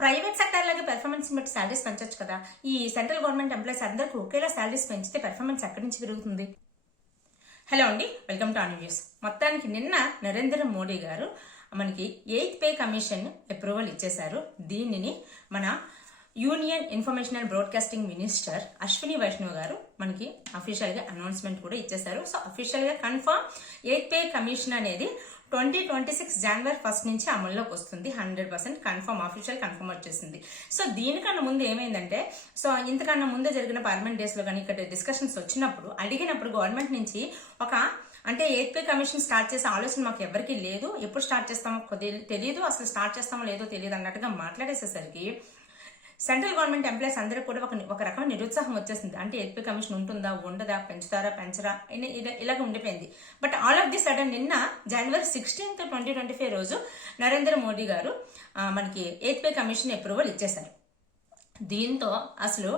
Private sector లాగా performance బట్టి salaries పెంచొచ్చు కదా. ఈ సెంట్రల్ గవర్నమెంట్ ఎంప్లాయీస్ అందరికీ ఒకేలా శాలరీస్ పెంచితే పెర్ఫార్మెన్స్ ఎక్కడి నుంచి పెరుగుతుంది? హలో అండి, వెల్కమ్ టు ఆన్ న్యూస్. మొత్తానికి నిన్న నరేంద్ర మోడీ గారు మనకి 8th పే కమిషన్ అప్రూవల్ ఇచ్చేశారు. దీనిని మన union information and broadcasting minister Ashwini Vaishnaw garu మనకి అఫీషియల్ గా అనౌన్స్మెంట్ కూడా ఇచ్చేశారు. సో అఫీషియల్ గా కన్ఫర్మ్ 8th పే కమిషన్ అనేది 2026 జనవరి 1 నుంచి అమల్లోకి వస్తుంది. 100% కన్ఫర్మ్, అఫీషియల్ కన్ఫర్మ్ వచ్చేసింది. సో దీనికన్నా ముందు ఏమైందంటే, సో ఇంతకన్నా ముందు జరిగిన పార్లమెంట్ డేస్ లో కానీ ఇక్కడ డిస్కషన్స్ వచ్చినప్పుడు అడిగినప్పుడు గవర్నమెంట్ నుంచి అంటే 8th పే కమిషన్ స్టార్ట్ చేసే ఆలోచన మాకు ఎవరికి లేదు, ఎప్పుడు స్టార్ట్ చేస్తామో తెలియదు, అసలు స్టార్ట్ చేస్తామో లేదో తెలియదు అన్నట్టుగా మాట్లాడేసేసరికి సెంట్రల్ గవర్నమెంట్ ఎంప్లాయీస్ అందరికీ కూడా ఒక రకమైన నిరుత్సాహం వచ్చేసింది. అంటే 8th పే కమిషన్ ఉంటుందా, ఉండదా, పెంచుతారా, పెంచరా ఇలాగ ఉండిపోయింది. But all of the sudden నిన్న జనవరి 16th 2025 రోజు నరేంద్ర మోడీ గారు మనకి 8th పే కమిషన్ అప్రూవల్ ఇచ్చేశారు. దీంతో అసలు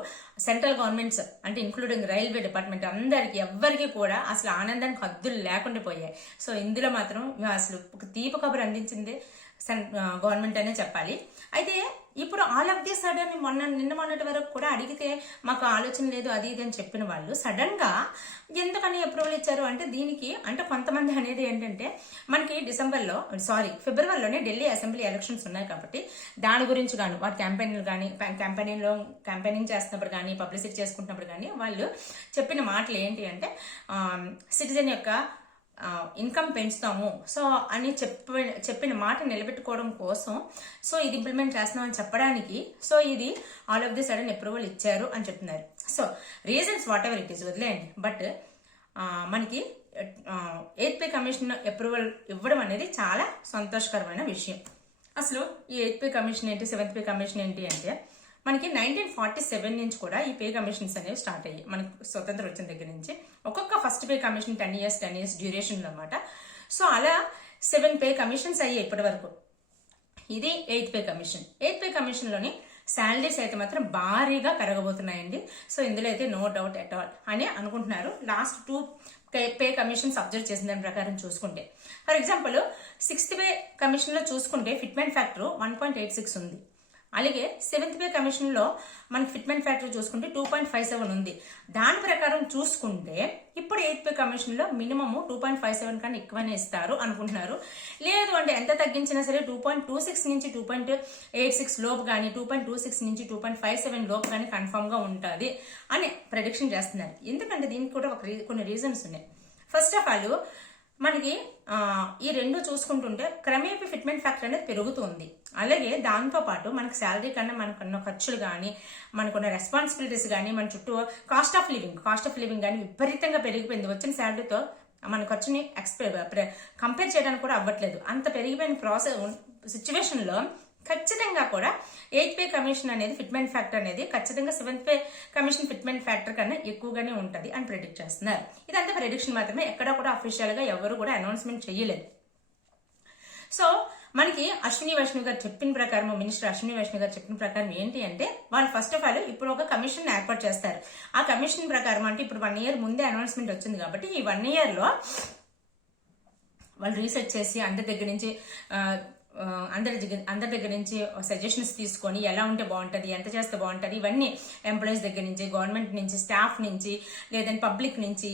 సెంట్రల్ గవర్నమెంట్స్ అంటే ఇంక్లూడింగ్ రైల్వే డిపార్ట్మెంట్ అందరికి ఎవ్వరికి కూడా అసలు ఆనందానికి హద్దులు లేకుండా పోయాయి. సో ఇందులో మాత్రం అసలు ఒక తీపి కబురు అందించింది గవర్నమెంట్ అనే చెప్పాలి. అయితే ఇప్పుడు ఆల్ ఆఫ్ ది సడన్ నిన్న మొన్నటి వరకు కూడా అడిగితే మాకు ఆలోచన లేదు అది ఇది అని చెప్పిన వాళ్ళు సడన్ గా ఎందుకని అప్రూవల్ ఇచ్చారు అంటే దీనికి అంటే కొంతమంది అనేది ఏంటంటే మనకి ఫిబ్రవరిలోనే ఢిల్లీ అసెంబ్లీ ఎలక్షన్స్ ఉన్నాయి కాబట్టి దాని గురించి కానీ వాటి క్యాంపెయినింగ్ చేస్తున్నప్పుడు కానీ పబ్లిసిటీ చేసుకుంటున్నప్పుడు కానీ వాళ్ళు చెప్పిన మాటలు ఏంటి అంటే సిటిజన్ యొక్క ఇన్కమ్ పెంచుతాము సో అని చెప్పిన మాట నిలబెట్టుకోవడం కోసం సో ఇది ఇంప్లిమెంట్ చేస్తున్నామని చెప్పడానికి సో ఇది all of the sudden approval ఇచ్చారు అని చెప్తున్నారు. So reasons what ever it is వదిలేయండి. బట్ మనకి 8th పే కమిషన్ అప్రూవల్ ఇవ్వడం అనేది చాలా సంతోషకరమైన విషయం. అసలు ఈ 8th పే కమిషన్ ఏంటి, 7th పే కమిషన్ ఏంటి అంటే మనకి 1947 నుంచి కూడా ఈ పే కమిషన్స్ అనేవి స్టార్ట్ అయ్యాయి. మనకి స్వతంత్రం వచ్చిన దగ్గర నుంచి ఒక్కొక్క first pay commission 10 years duration అనమాట. సో అలా 7 పే కమిషన్స్ అయ్యాయి ఇప్పటి వరకు. ఇది 8th pay commission. 8th pay commission లోని శాలరీస్ అయితే మాత్రం భారీగా పెరగబోతున్నాయండి. సో ఇందులో అయితే నో డౌట్ ఎట్ ఆల్ అని అనుకుంటున్నారు. లాస్ట్ 2 పే కమిషన్స్ అబ్జర్వ్ చేసిన దాని ప్రకారం చూసుకుంటే for example 6th pay commission లో చూసుకుంటే ఫిట్మెంట్ ఫ్యాక్టర్ 1.86 ఉంది. అలాగే 7th పే కమిషన్ లో మనకి ఫిట్మెంట్ ఫ్యాక్టర్ చూసుకుంటే 2.57 ఉంది. దాని ప్రకారం చూసుకుంటే ఇప్పుడు 8th పే కమిషన్ లో మినిమం 2.57 కన్నా ఎక్కువనే ఇస్తారు అనుకుంటున్నారు. లేదు అంటే ఎంత తగ్గించినా సరే 2.26 నుంచి 2.86 లోపు కానీ 2.26 నుంచి 2.57 లోపు కానీ కన్ఫర్మ్ గా ఉంటుంది అని ప్రెడిక్షన్ చేస్తున్నారు. ఎందుకంటే దీనికి కూడా కొన్ని రీజన్స్ ఉన్నాయి. ఫస్ట్ ఆఫ్ ఆల్ మనకి ఈ రెండు చూసుకుంటుంటే క్రమేపీ ఫిట్మెంట్ ఫ్యాక్టర్ అనేది పెరుగుతుంది. అలాగే దాంతో పాటు మనకి శాలరీ కన్నా మనకున్న ఖర్చులు కానీ మనకున్న రెస్పాన్సిబిలిటీస్ కానీ మన చుట్టూ కాస్ట్ ఆఫ్ లివింగ్ కానీ విపరీతంగా పెరిగిపోయింది. వచ్చిన శాలరీతో మన ఖర్చుని కంపేర్ చేయడానికి కూడా అవ్వట్లేదు. అంత పెరిగిపోయిన సిచ్యువేషన్ లో ఖచ్చితంగా కూడా 8th పే కమిషన్ అనేది ఫిట్మెంట్ ఫ్యాక్టర్ అనేది ఖచ్చితంగా 7th pay commission fitment factor కన్నా ఎక్కువగానే ఉంటుంది అని ప్రెడిక్ట్ చేస్తున్నారు. ఇదంతా ప్రెడిక్షన్ మాత్రమే, ఎక్కడ కూడా అఫీషియల్ గా ఎవరు కూడా అనౌన్స్మెంట్ చేయలేదు. సో మనకి అశ్విని వైష్ణవ్ గారు చెప్పిన ప్రకారం, మినిస్టర్ అశ్విని వైష్ణవ్ గారు చెప్పిన ప్రకారం ఏంటి అంటే వాళ్ళు ఫస్ట్ ఆఫ్ ఆల్ ఇప్పుడు ఒక కమిషన్ ఏర్పాటు చేస్తారు. ఆ కమిషన్ ప్రకారం అంటే ఇప్పుడు 1 year ముందే అనౌన్స్మెంట్ వచ్చింది కాబట్టి ఈ 1 year లో వాళ్ళు రీసెర్చ్ చేసి అందరి దగ్గర నుంచి సజెషన్స్ తీసుకొని ఎలా ఉంటే బాగుంటుంది, ఎంత చేస్తే బాగుంటుంది, ఇవన్నీ ఎంప్లాయీస్ దగ్గర నుంచి, గవర్నమెంట్ నుంచి, స్టాఫ్ నుంచి, లేదంటే పబ్లిక్ నుంచి,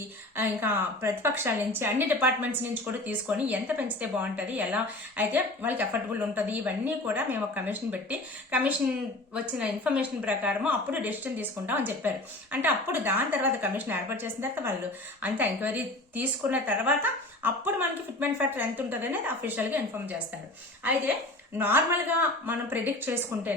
ఇంకా ప్రతిపక్షాల నుంచి, అన్ని డిపార్ట్మెంట్స్ నుంచి కూడా తీసుకొని ఎంత పెంచితే బాగుంటుంది, ఎలా అయితే వాళ్ళకి అఫోర్డబుల్ ఉంటుంది, ఇవన్నీ కూడా మేము ఒక కమిషన్ పెట్టి కమిషన్ వచ్చిన ఇన్ఫర్మేషన్ ప్రకారం అప్పుడు డెసిషన్ తీసుకుంటాం అని చెప్పారు. అంటే అప్పుడు దాని తర్వాత కమిషన్ ఏర్పాటు చేసిన తర్వాత వాళ్ళు అంత ఎంక్వైరీ తీసుకున్న తర్వాత అప్పుడు మనకి ఫిట్మెంట్ ఫ్యాక్టర్ ఎంత ఉంటుంది అనేది అఫీషియల్ గా ఇన్ఫార్మ్ చేస్తారు. అయితే నార్మల్ గా ప్రెడిక్ట్ చేసుకుంటే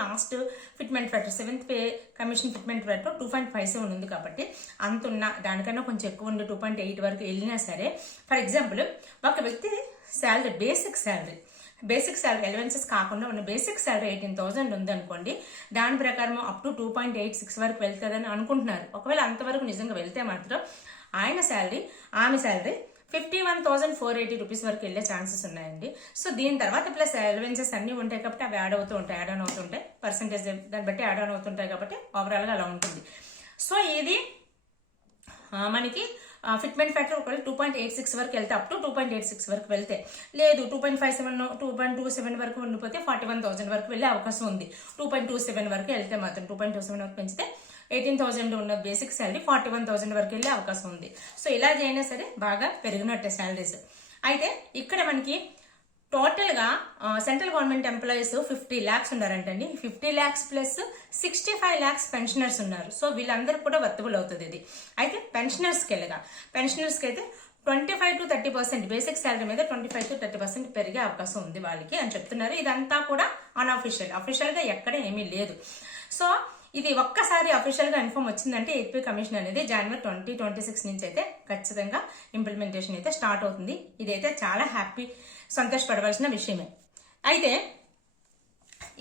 last fitment factor 7th pay commission fitment factor 2.57 ఉంది కాబట్టి అంతున్నా దానికన్నా కొంచెం ఎక్కువ ఉండి 2.8 వరకు వెళ్ళినా సరే ఫర్ ఎగ్జాంపుల్ ఒక వ్యక్తి శాలరీ బేసిక్ శాలరీ అలవెన్సెస్ కాకుండా ఉన్న బేసిక్ శాలరీ 18,000 ఉంది అనుకోండి. దాని ప్రకారం అప్ టు 2.86 వరకు వెళ్తుందని అనుకుంటున్నారు. ఒకవేళ అంతవరకు నిజంగా వెళ్తే మాత్రం ఆమె శాలరీ 51,480 రూపీస్ వరకు వెళ్లే ఛాన్సెస్ ఉన్నాయండి. సో దీని తర్వాత ప్లస్ అలవెన్సెస్ అన్ని ఉంటాయి కాబట్టి అవి యాడ్ ఆన్ అవుతుంటాయి పర్సెంటేజ్ దాన్ని బట్టి యాడ్ ఆన్ అవుతుంటాయి కాబట్టి ఓవరాల్ గా అలా ఉంటుంది. సో ఇది మనకి ఫిట్మెంట్ ఫ్యాక్టర్ ఒకవేళ 2.86 వరకు వెళ్తే అప్ టు 2.86 వరకు వెళ్తే, లేదు 2.57 2.27 వరకు ఉండిపోతే 41,000 వరకు వెళ్ళే అవకాశం ఉంది. 2.27 వరకు వెళ్తే మాత్రం 2.27 వరకు పెంచితే 18,000 ఉన్న బేసిక్ శాలరీ 41,000 వరకు వెళ్ళే అవకాశం ఉంది. సో ఇలా అయినా సరే బాగా పెరిగినట్టే శాలరీస్. అయితే ఇక్కడ మనకి టోటల్ గా central government employees 50 lakhs ఉన్నారంటండి. 50 lakhs plus 65 lakhs pensioners ఉన్నారు. సో వీళ్ళందరూ కూడా వర్తబుల్ అవుతుంది ఇది. అయితే పెన్షనర్స్ కి అయితే 25 to 30% బేసిక్ శాలరీ మీద 25 to 30% పెరిగే అవకాశం ఉంది వాళ్ళకి అని చెప్తున్నారు. ఇదంతా కూడా అఫీషియల్ గా ఎక్కడ ఏమీ లేదు. సో ఇది ఒక్కసారి అఫీషియల్ గా ఇన్ఫార్మ్ వచ్చిందంటే 8th pay కమిషన్ అనేది జనవరి 2026 నుంచి అయితే ఖచ్చితంగా ఇంప్లిమెంటేషన్ అయితే స్టార్ట్ అవుతుంది. ఇదైతే చాలా సంతోషపడవలసిన విషయమే. అయితే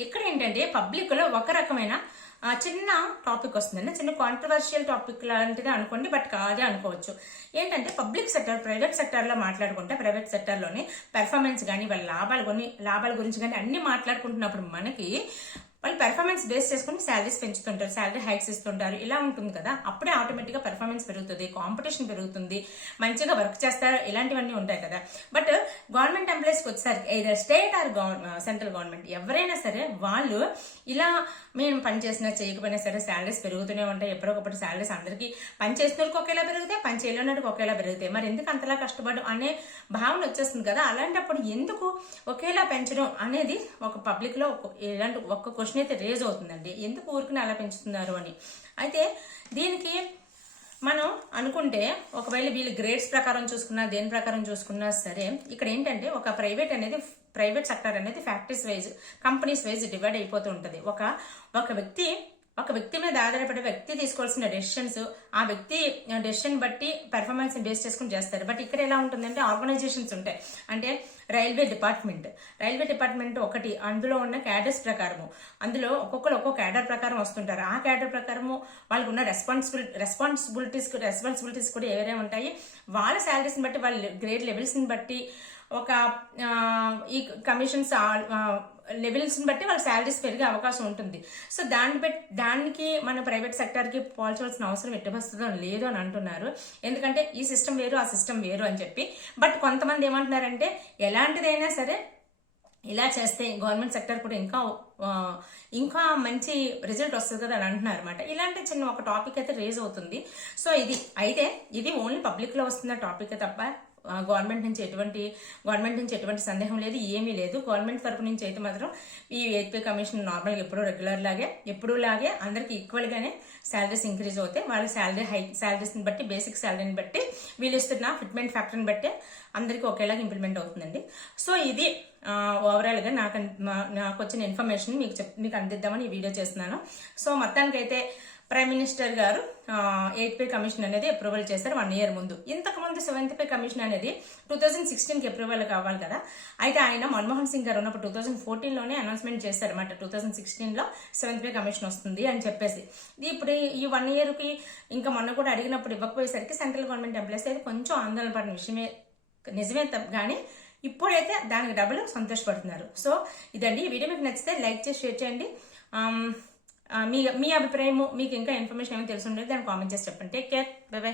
ఇక్కడ ఏంటంటే పబ్లిక్ లో ఒక రకమైన చిన్న టాపిక్ వస్తుందండి, చిన్న కాంట్రవర్షియల్ టాపిక్ లాంటిది అనుకోండి, బట్ కాదే అనుకోవచ్చు. ఏంటంటే పబ్లిక్ సెక్టర్, ప్రైవేట్ సెక్టర్ లో మాట్లాడుకుంటే ప్రైవేట్ సెక్టర్ లోని పెర్ఫార్మెన్స్ కానీ వాళ్ళ లాభాల గురించి కానీ అన్ని మాట్లాడుకుంటున్నప్పుడు మనకి వాళ్ళు పెర్ఫార్మెన్స్ బేస్ చేసుకుని శాలరీస్ పెంచుతుంటారు, శాలరీ హైక్స్ ఇస్తుంటారు. ఇలా ఉంటుంది కదా, అప్పుడే ఆటోమేటిక్ గా పెర్ఫార్మెన్స్ పెరుగుతుంది, కాంపిటీషన్ పెరుగుతుంది, మంచిగా వర్క్ చేస్తారు, ఇలాంటివన్నీ ఉంటాయి కదా. బట్ గవర్నమెంట్ ఎంప్లాయీస్కి వచ్చేసరికి either state or central government ఎవరైనా సరే వాళ్ళు ఇలా మేము పని చేసినా చేయకపోయినా సరే శాలరీస్ పెరుగుతూనే ఉంటాయి. ఎప్పటికప్పుడు శాలరీస్ అందరికీ పని చేసినోడికి ఒకేలా పెరుగుతాయి, పని చేయలేనోడికి ఒకేలా పెరుగుతాయి. మరి ఎందుకు అంతలా కష్టపడడం అనే భావన వచ్చేస్తుంది కదా. అలాంటప్పుడు ఎందుకు ఒకేలా పెంచడం అనేది ఒక పబ్లిక్ లో ఇలాంటి ఒక్క క్వశ్చన్ అయితే రేజ్ అవుతుందండి, ఎందుకు ఊరికి అలా పెంచుతున్నారు అని. అయితే దీనికి మనం అనుకుంటే ఒకవేళ వీళ్ళు గ్రేడ్స్ ప్రకారం చూసుకున్నా దేని ప్రకారం చూసుకున్నా సరే ఇక్కడ ఏంటంటే ఒక ప్రైవేట్ సెక్టర్ అనేది factories wise, companies wise divide అయిపోతూ ఉంటది. ఒక వ్యక్తి మీద ఆధారపడే వ్యక్తి తీసుకోవాల్సిన డెసిషన్స్ ఆ వ్యక్తి డెసిషన్ బట్టి పెర్ఫార్మెన్స్ బేస్ చేసుకుని చేస్తారు. బట్ ఇక్కడ ఎలా ఉంటుందంటే ఆర్గనైజేషన్స్ ఉంటాయి. అంటే రైల్వే డిపార్ట్మెంట్ ఒకటి, అందులో ఉన్న క్యాడర్స్ ప్రకారము, అందులో ఒక్కొక్కరు ఒక్కొక్క క్యాడర్ ప్రకారం వస్తుంటారు. ఆ క్యాడర్ ప్రకారము వాళ్ళకు ఉన్న రెస్పాన్సిబిలిటీస్ కూడా ఏవైనా ఉంటాయి. వాళ్ళ శాలరీస్ బట్టి, వాళ్ళ గ్రేడ్ లెవెల్స్ ని బట్టి, ఒక ఈ కమిషన్స్ లెవెల్స్ ని బట్టి వాళ్ళ శాలరీస్ పెరిగే అవకాశం ఉంటుంది. సో దానికి మన ప్రైవేట్ సెక్టర్ కి పోల్చవలసిన అవసరం ఎట్టుబస్తుందో లేదు అని అంటున్నారు. ఎందుకంటే ఈ సిస్టమ్ వేరు, ఆ సిస్టమ్ వేరు అని చెప్పి. బట్ కొంతమంది ఏమంటున్నారంటే ఎలాంటిదైనా సరే ఇలా చేస్తే గవర్నమెంట్ సెక్టర్ కూడా ఇంకా మంచి రిజల్ట్ వస్తుంది కదా అని అంటున్నారు అనమాట. ఇలాంటి చిన్న ఒక టాపిక్ అయితే రేజ్ అవుతుంది. సో ఇది ఓన్లీ పబ్లిక్ లో వస్తున్న టాపిక్ తప్ప గవర్నమెంట్ నుంచి ఎటువంటి సందేహం లేదు, ఏమీ లేదు. గవర్నమెంట్ తరపు నుంచి అయితే మాత్రం ఈ 8th pay కమిషన్ నార్మల్గా ఎప్పుడూ లాగే అందరికి ఈక్వల్ గానే శాలరీస్ ఇంక్రీజ్ అవుతాయి. వాళ్ళ శాలరీస్ ని బట్టి, బేసిక్ శాలరీని బట్టి, వీళ్ళు ఇస్తున్న ఫిట్మెంట్ ఫ్యాక్టర్ని బట్టి అందరికి ఒకేలాగా ఇంప్లిమెంట్ అవుతుందండి. సో ఇది ఓవరాల్ గా నాకు వచ్చిన ఇన్ఫర్మేషన్ మీకు అందిద్దామని ఈ వీడియో చేస్తున్నాను. సో మొత్తానికైతే ప్రైమ్ మినిస్టర్ గారు 8th pay కమిషన్ అనేది అప్రూవల్ చేశారు 1 year ముందు. ఇంతకు ముందు 7th pay కమిషన్ అనేది 2016 అప్రూవల్ కావాలి కదా. అయితే ఆయన మన్మోహన్ సింగ్ గారు ఉన్నప్పుడు 2014 లోనే అనౌన్స్మెంట్ చేశారు అన్నమాట, 2016 లో 7th pay కమిషన్ వస్తుంది అని చెప్పేసి. ఇప్పుడు ఈ 1 year కి ఇంకా మొన్న కూడా అడిగినప్పుడు ఇవ్వకపోయేసరికి సెంట్రల్ గవర్నమెంట్ ఎంప్లాయీస్ అయితే కొంచెం ఆందోళన పడిన విషయమే నిజమే కానీ ఇప్పుడైతే దానికి డబుల్ సంతోషపడుతున్నారు. సో ఇదండి, ఈ వీడియో మీకు నచ్చితే లైక్ చేసి షేర్ చేయండి. మీ అభిప్రాయం, మీకు ఇంకా ఇన్ఫర్మేషన్ ఏమైనా తెలిసి ఉండేది దాన్ని కామెంట్ చేసి చెప్పండి. Take care, by by.